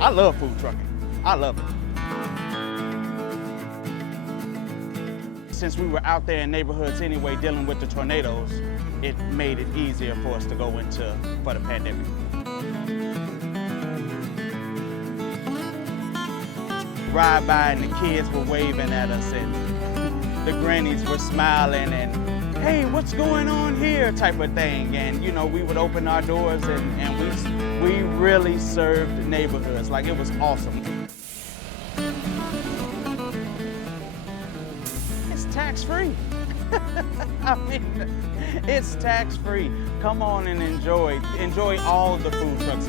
I love food trucking. I love it. Since we were out there in neighborhoods anyway dealing with the tornadoes, it made it easier for us to go into for the pandemic. Ride by and the kids were waving at us and the grannies were smiling and, hey, what's going on here type of thing. And you know, we would open our doors and we really served neighborhoods. Like, it was awesome. It's tax-free. I mean, it's tax-free. Come on and enjoy all of the food trucks.